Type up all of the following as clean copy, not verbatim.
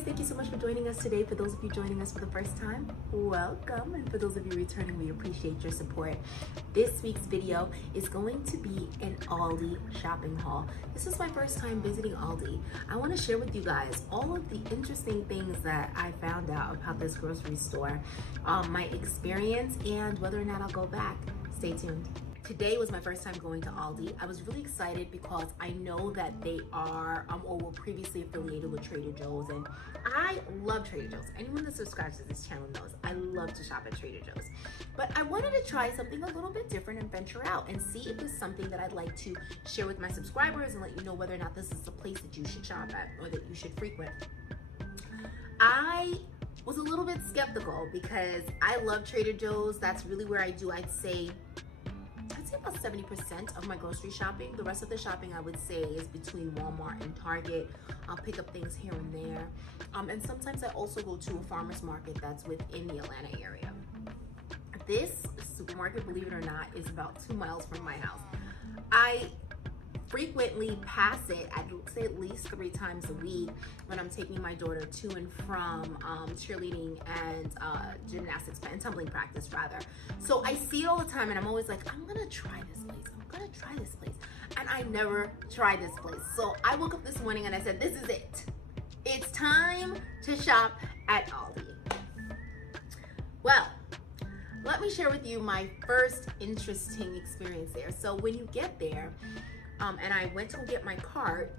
guys, thank you so much for joining us today. For those of you joining us for the first time, welcome. And for those of you returning, we appreciate your support. This week's video is going to be an Aldi shopping haul. This is my first time visiting Aldi. I want to share with you guys all of the interesting things that I found out about this grocery store, my experience, and whether or not I'll go back. Stay tuned. Today was my first time going to Aldi. I was really excited because I know that they are or were previously affiliated with Trader Joe's, and I love Trader Joe's. Anyone that subscribes to this channel knows I love to shop at Trader Joe's. But I wanted to try something a little bit different and venture out and see if it's something that I'd like to share with my subscribers and let you know whether or not this is a place that you should shop at or that you should frequent. I was a little bit skeptical because I love Trader Joe's. That's really where I'd say about 70% of my grocery shopping. The rest of the shopping I would say is between Walmart and Target. I'll pick up things here and there. And sometimes I also go to a farmer's market that's within the Atlanta area. This supermarket, believe it or not, is about 2 miles from my house. I frequently pass it, I'd say at least 3 times a week when I'm taking my daughter to and from cheerleading and gymnastics and tumbling practice rather. So I see it all the time and I'm always like, I'm gonna try this place. I'm gonna try this place. And I never try this place. So I woke up this morning and I said, this is it. It's time to shop at Aldi. Well, let me share with you my first interesting experience there. So when you get there, and I went to get my cart,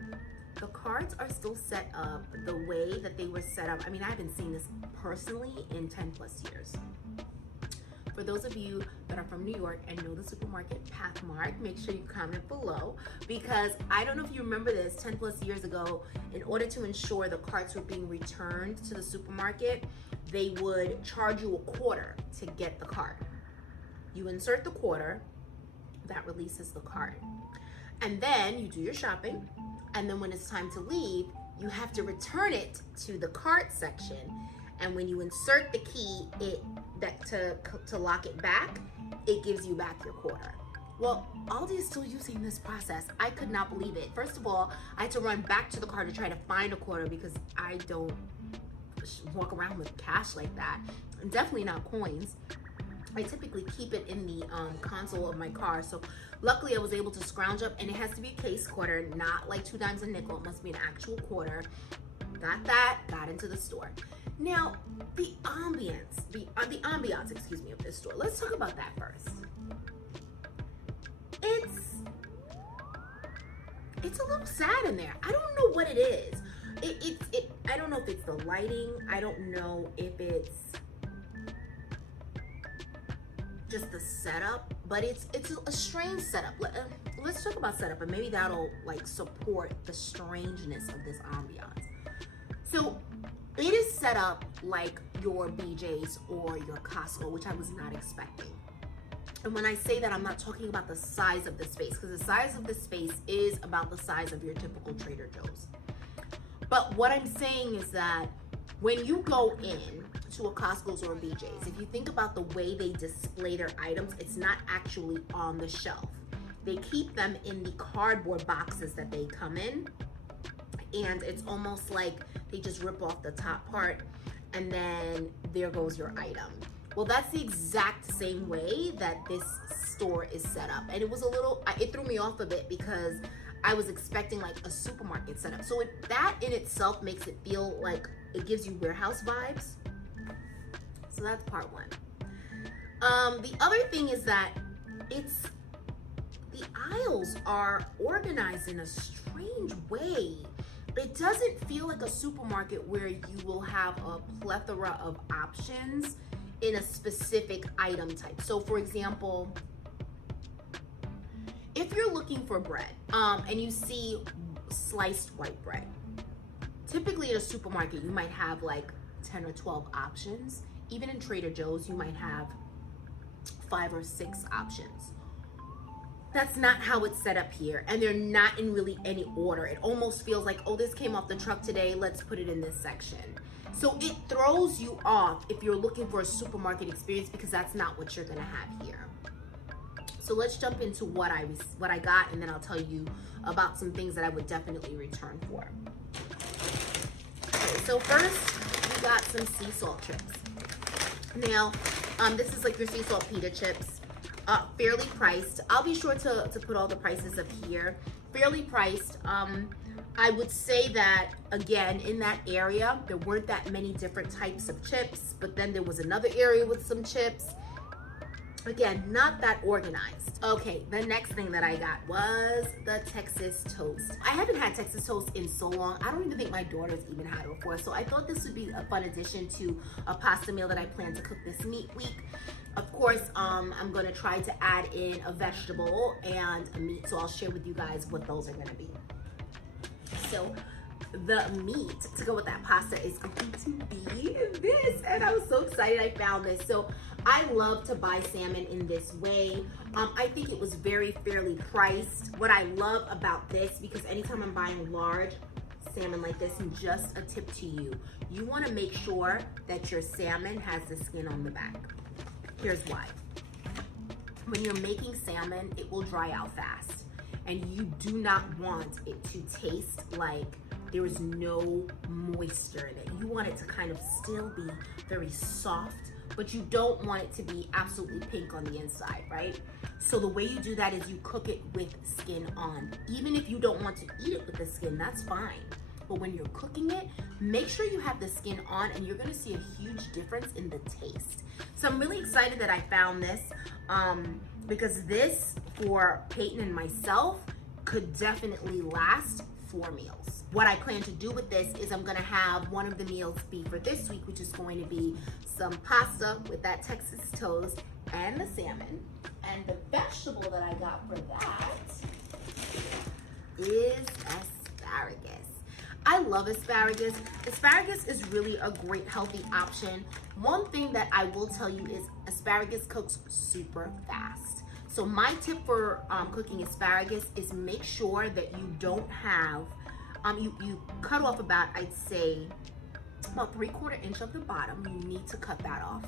the carts are still set up the way that they were set up. I mean, I haven't seen this personally in 10 plus years. For those of you that are from New York and know the supermarket Pathmark, make sure you comment below, because I don't know if you remember this, 10 plus years ago, in order to ensure the carts were being returned to the supermarket, they would charge you a quarter to get the cart. You insert the quarter, that releases the cart. And then you do your shopping, and then when it's time to leave, you have to return it to the cart section. And when you insert the key to lock it back, it gives you back your quarter. Well, Aldi is still using this process. I could not believe it. First of all, I had to run back to the car to try to find a quarter because I don't walk around with cash like that, and definitely not coins. I typically keep it in the console of my car. So luckily I was able to scrounge up, and it has to be a case quarter, not like 2 dimes a nickel. It must be an actual quarter. Got that, got into the store. Now, the ambiance, excuse me, of this store. Let's talk about that first. It's a little sad in there. I don't know what it is. I don't know if it's the lighting. I don't know if it's just the setup, but it's a strange setup. Let's talk about setup, and maybe that'll like support the strangeness of this ambiance. So it is set up like your BJ's or your Costco, which I was not expecting. And when I say that, I'm not talking about the size of the space, because the size of the space is about the size of your typical Trader Joe's. But what I'm saying is that when you go in to a Costco's or a BJ's, if you think about the way they display their items, it's not actually on the shelf. They keep them in the cardboard boxes that they come in, and it's almost like they just rip off the top part and then there goes your item. Well, that's the exact same way that this store is set up. And it threw me off a bit because I was expecting like a supermarket setup. So that in itself makes it feel like it gives you warehouse vibes. So that's part one. The other thing is that the aisles are organized in a strange way. It doesn't feel like a supermarket where you will have a plethora of options in a specific item type. So for example, if you're looking for bread and you see sliced white bread, typically at a supermarket you might have like 10 or 12 options. Even in Trader Joe's you might have 5 or 6 options. That's not how it's set up here, and they're not in really any order. It almost feels like, oh, this came off the truck today, let's put it in this section. So it throws you off if you're looking for a supermarket experience, because that's not what you're gonna have here. So let's jump into what I got, and then I'll tell you about some things that I would definitely return for. Okay, So first, we got some sea salt chips. Now, this is like your sea salt pita chips. Fairly priced. I'll be sure to put all the prices up here. Fairly priced. I would say that, again, in that area, there weren't that many different types of chips, but then there was another area with some chips. Again, not that organized. Okay, the next thing that I got was the Texas toast. I haven't had Texas toast in so long. I don't even think my daughter's even had it before. So I thought this would be a fun addition to a pasta meal that I plan to cook this meat week. Of course, I'm gonna try to add in a vegetable and a meat. So I'll share with you guys what those are gonna be. So the meat to go with that pasta is going to be this, and I was so excited I found this. So I love to buy salmon in this way. I think it was fairly priced. What I love about this, because anytime I'm buying large salmon like this, and just a tip to you, you want to make sure that your salmon has the skin on the back. Here's why. When you're making salmon, it will dry out fast, and you do not want it to taste like there is no moisture in it. You want it to kind of still be very soft, but you don't want it to be absolutely pink on the inside, right? So the way you do that is you cook it with skin on. Even if you don't want to eat it with the skin, that's fine. But when you're cooking it, make sure you have the skin on, and you're gonna see a huge difference in the taste. So I'm really excited that I found this because this, for Peyton and myself, could definitely last 4 meals. What I plan to do with this is I'm gonna have one of the meals be for this week, which is going to be some pasta with that Texas toast and the salmon. And the vegetable that I got for that is asparagus. I love asparagus. Asparagus is really a great healthy option. One thing that I will tell you is asparagus cooks super fast. So my tip for cooking asparagus is make sure that you don't have, you cut off about, I'd say, about 3/4 inch of the bottom. You need to cut that off,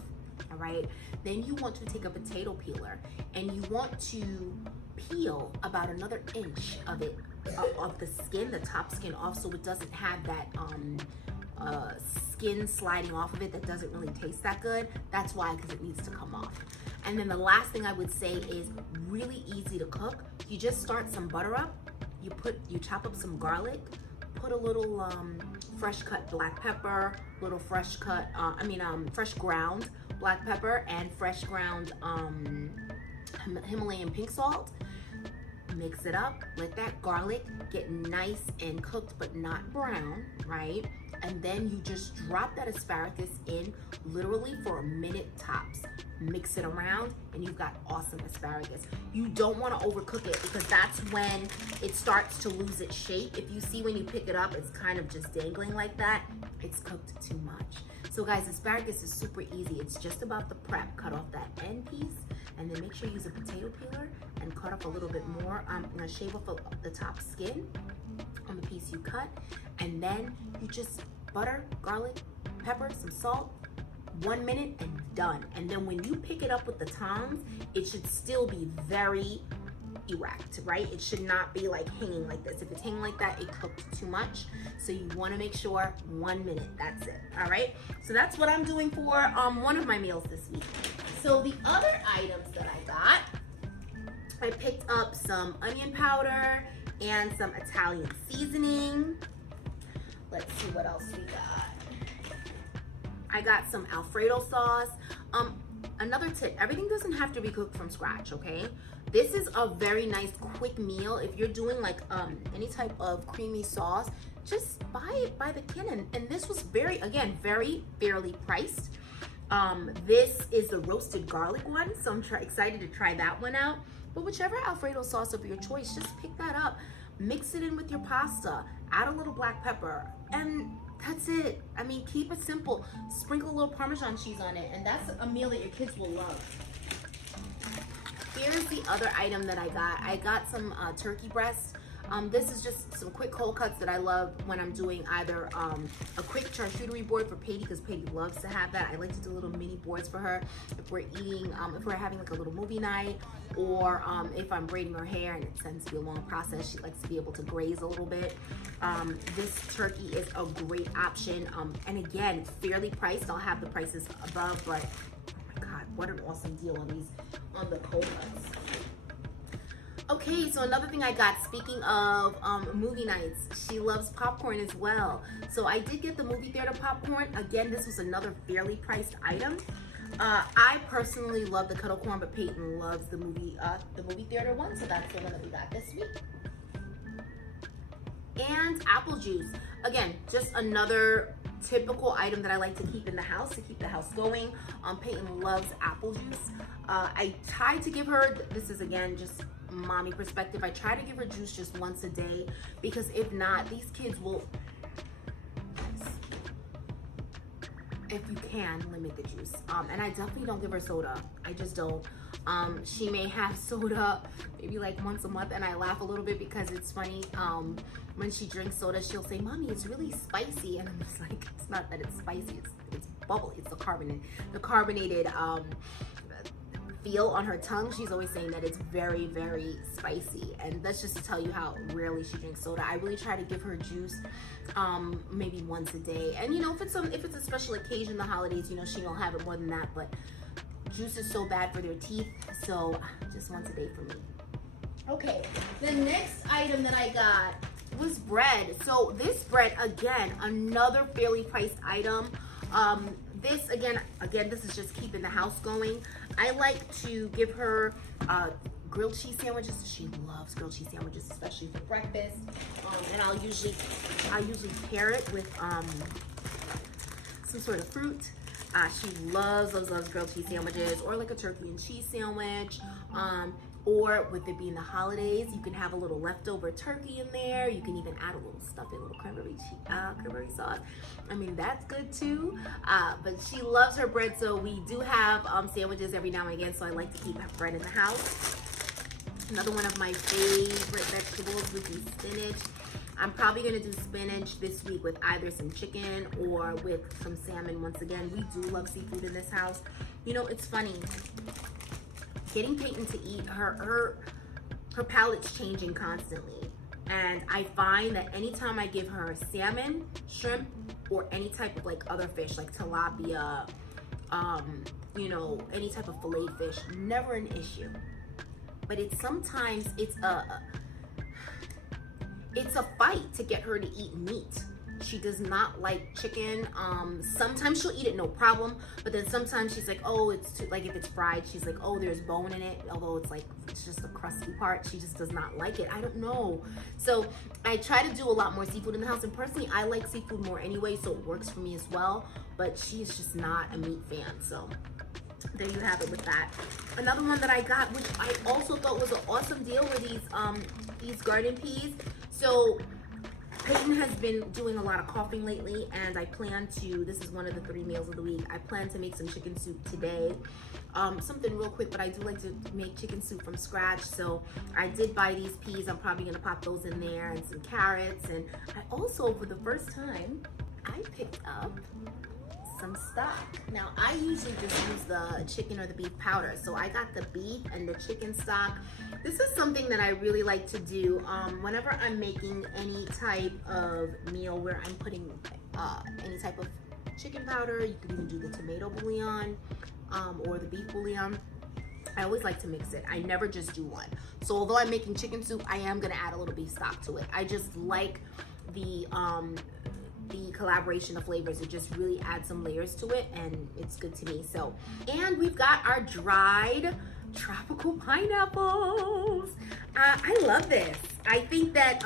all right? Then you want to take a potato peeler and you want to peel about another inch of it, of the skin, the top skin off, so it doesn't have that skin sliding off of it that doesn't really taste that good. That's why, because it needs to come off. And then the last thing I would say is really easy to cook. You just start some butter up, you chop up some garlic, put a little fresh cut black pepper, little fresh cut, fresh ground black pepper, and fresh ground Himalayan pink salt. Mix it up, let that garlic get nice and cooked but not brown, right? And then you just drop that asparagus in literally for a minute tops. Mix it around and you've got awesome asparagus. You don't want to overcook it because that's when it starts to lose its shape. If you see when you pick it up, it's kind of just dangling like that. It's cooked too much. So guys, asparagus is super easy. It's just about the prep. Cut off that end piece and then make sure you use a potato peeler and cut off a little bit more. I'm gonna shave off the top skin on the piece you cut, and then you just butter, garlic, pepper, some salt, 1 minute and done. And then when you pick it up with the tongs, it should still be very erect, right? It should not be like hanging like this. If it's hanging like that, it cooked too much. So you wanna make sure 1 minute, that's it, all right? So that's what I'm doing for one of my meals this week. So the other items that I got, I picked up some onion powder and some Italian seasoning. Let's see what else we got. I got some Alfredo sauce. Another tip, everything doesn't have to be cooked from scratch, okay? This is a very nice quick meal. If you're doing like any type of creamy sauce, just buy it by the can. And this was very fairly priced. This is the roasted garlic one, so I'm excited to try that one out. But whichever Alfredo sauce of your choice, just pick that up, mix it in with your pasta, add a little black pepper, and that's it. I mean, keep it simple. Sprinkle a little Parmesan cheese on it, and that's a meal that your kids will love. Here's the other item that I got. I got some turkey breast. This is just some quick cold cuts that I love when I'm doing either a quick charcuterie board for Paitie, because Paitie loves to have that. I like to do little mini boards for her if we're eating, if we're having like a little movie night, or if I'm braiding her hair, and it tends to be a long process. She likes to be able to graze a little bit. This turkey is a great option, and again, fairly priced. I'll have the prices above, but oh my God, what an awesome deal on the cold cuts. Okay, so another thing I got, speaking of movie nights, she loves popcorn as well. So I did get the movie theater popcorn. Again, this was another fairly priced item. I personally love the kettle corn, but Peyton loves the movie theater one, so that's the one that we got this week. And apple juice. Again, just another typical item that I like to keep in the house, to keep the house going. Peyton loves apple juice. I try to give her, this is again just mommy perspective, I try to give her juice just once a day, because if not, these kids will, if you can, limit the juice. And I definitely don't give her soda. I just don't. She may have soda maybe like once a month, and I laugh a little bit because it's funny. When she drinks soda, she'll say, "Mommy, it's really spicy," and I'm just like, it's not that it's spicy, it's bubbly. It's the carbonated feel on her tongue. She's always saying that it's very, very spicy, and that's just to tell you how rarely she drinks soda. I really try to give her juice maybe once a day, and you know, if it's a special occasion, the holidays, you know, she won't have it more than that, but juice is so bad for their teeth, so just once a day for me. Okay, the next item that I got was bread. So this bread, again, another fairly priced item. This again, this is just keeping the house going. I like to give her grilled cheese sandwiches. She loves grilled cheese sandwiches, especially for breakfast. And I usually pair it with some sort of fruit. She loves grilled cheese sandwiches, or like a turkey and cheese sandwich. Or with it being the holidays, you can have a little leftover turkey in there. You can even add a little stuffing, a little cranberry sauce. I mean, that's good too. But she loves her bread, so we do have sandwiches every now and again, so I like to keep bread in the house. Another one of my favorite vegetables would be spinach. I'm probably gonna do spinach this week with either some chicken or with some salmon. Once again, we do love seafood in this house. You know, it's funny. Getting Peyton to eat, her palate's changing constantly. And I find that anytime I give her salmon, shrimp, or any type of like other fish, like tilapia, you know, any type of fillet fish, never an issue. But sometimes it's a fight to get her to eat meat. She does not like chicken. Sometimes she'll eat it no problem, but then sometimes she's like, oh, it's too, like if it's fried, she's like, oh, there's bone in it, although it's just the crusty part. She just does not like it. I don't know. So I try to do a lot more seafood in the house, and personally I like seafood more anyway, so it works for me as well, but she's just not a meat fan. So there you have it with that. Another one that I got, which I also thought was an awesome deal, were these garden peas. So Peyton has been doing a lot of coughing lately, and I plan to, this is one of the 3 meals of the week, I plan to make some chicken soup today. Something real quick, but I do like to make chicken soup from scratch, so I did buy these peas. I'm probably gonna pop those in there, and some carrots, and I also, for the first time, I picked up some stock. Now, I usually just use the chicken or the beef powder, so I got the beef and the chicken stock. This is something that I really like to do whenever I'm making any type of meal where I'm putting any type of chicken powder. You could even do the tomato bouillon or the beef bouillon. I always like to mix it. I never just do one. So although I'm making chicken soup, I am gonna add a little beef stock to it. I just like the collaboration of flavors. It just really adds some layers to it, and it's good to me. So, and we've got our dried tropical pineapples. I love this. I think that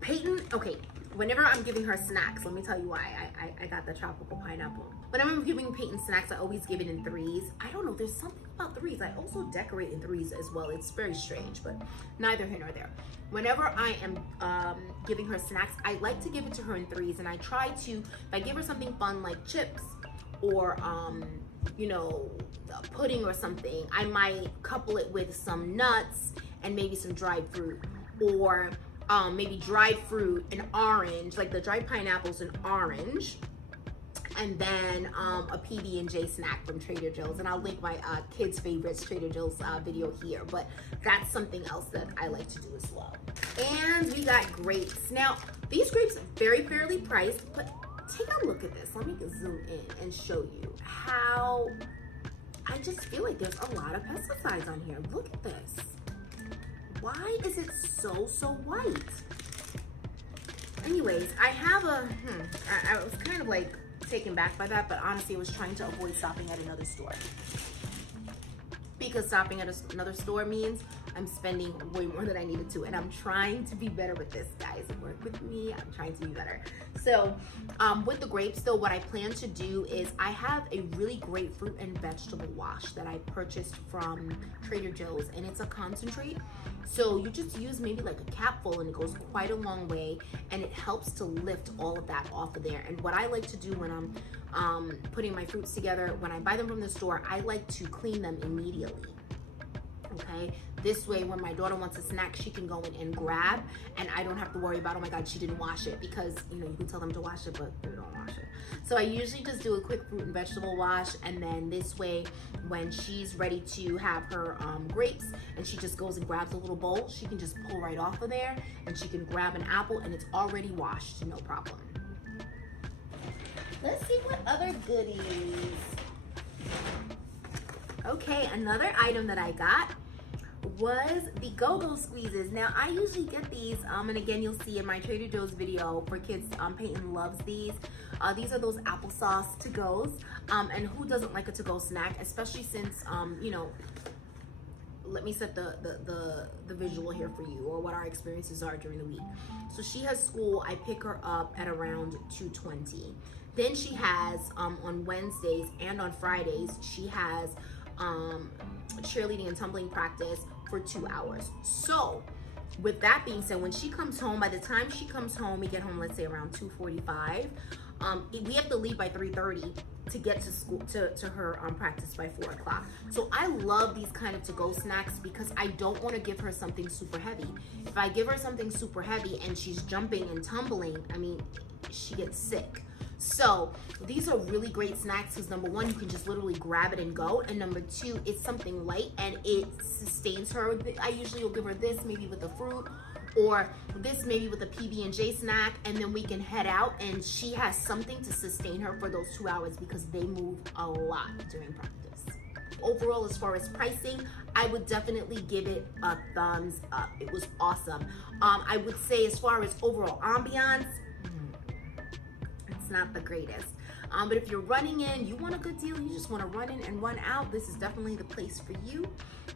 Peyton, okay, whenever I'm giving her snacks, let me tell you why I got the tropical pineapple. Whenever I'm giving Peyton snacks, I always give it in 3s. I don't know, there's something about 3s. I also decorate in 3s as well. It's very strange, but neither here nor there. Whenever I am giving her snacks, I like to give it to her in 3s, and I try to, if I give her something fun like chips or you know, pudding or something, I might couple it with some nuts and maybe some dried fruit. or maybe dried fruit, an orange, like the dried pineapples, an orange, and then a PB&J snack from Trader Joe's. And I'll link my kids' favorites Trader Joe's video here, but that's something else that I like to do as well. And we got grapes. Now, these grapes are very fairly priced, but take a look at this. Let me zoom in and show you how I just feel like there's a lot of pesticides on here. Look at this. Why is it so white? Anyways, I have I was kind of like taken back by that, but honestly I was trying to avoid stopping at another store, because stopping at another store means I'm spending way more than I needed to, and I'm trying to be better with this, guys. Work with me. I'm trying to be better. So with the grapes though, what I plan to do is I have a really great fruit and vegetable wash that I purchased from Trader Joe's, and it's a concentrate. So you just use maybe like a capful, and it goes quite a long way, and it helps to lift all of that off of there. And what I like to do when I'm putting my fruits together, when I buy them from the store, I like to clean them immediately. Okay, this way when my daughter wants a snack, she can go in and grab, and I don't have to worry about, oh my god, she didn't wash it, because you know, you can tell them to wash it, but they don't wash it. So I usually just do a quick fruit and vegetable wash, and then this way when she's ready to have her grapes, and she just goes and grabs a little bowl, she can just pull right off of there, and she can grab an apple, and it's already washed, no problem. Let's see what other goodies. Okay, another item that I got was the go-go squeezes. Now I usually get these, and again you'll see in my Trader Joe's video for kids, Peyton loves these. These are those applesauce to-goes, and who doesn't like a to-go snack, especially since you know, let me set the visual here for you, or what our experiences are during the week. So she has school. I pick her up at around 2:20. Then she has on Wednesdays and on Fridays she has cheerleading and tumbling practice for 2 hours. So with that being said, when she comes home, by the time she comes home, we get home, let's say around 2:45. We have to leave by 3:30 to get to school, to her practice by 4 o'clock. So I love these kind of to-go snacks, because I don't want to give her something super heavy. If I give her something super heavy and she's jumping and tumbling, I mean, she gets sick. So these are really great snacks, because number one, you can just literally grab it and go, and number two, it's something light and it sustains her. I usually will give her this maybe with the fruit, or this maybe with a PB&J snack, and then we can head out, and she has something to sustain her for those 2 hours, because they move a lot during practice. Overall, as far as pricing, I would definitely give it a thumbs up. It was awesome. I would say as far as overall ambiance, it's not the greatest. But if you're running in, you want a good deal, you just want to run in and run out, this is definitely the place for you.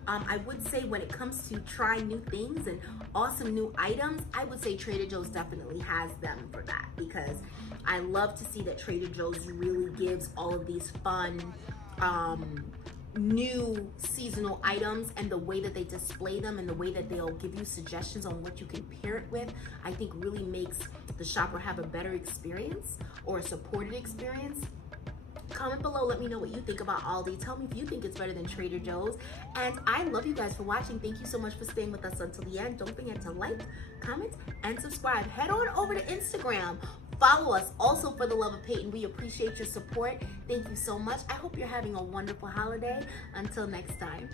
I would say when it comes to trying new things and awesome new items, I would say Trader Joe's definitely has them for that, because I love to see that Trader Joe's really gives all of these fun new seasonal items, and the way that they display them and the way that they'll give you suggestions on what you can pair it with, I think really makes the shopper have a better experience, or a supported experience. Comment below, let me know what you think about Aldi. Tell me if you think it's better than Trader Joe's. And I love you guys for watching. Thank you so much for staying with us until the end. Don't forget to like, comment, and subscribe. Head on over to Instagram. Follow us also for the love of Peyton. We appreciate your support. Thank you so much. I hope you're having a wonderful holiday. Until next time.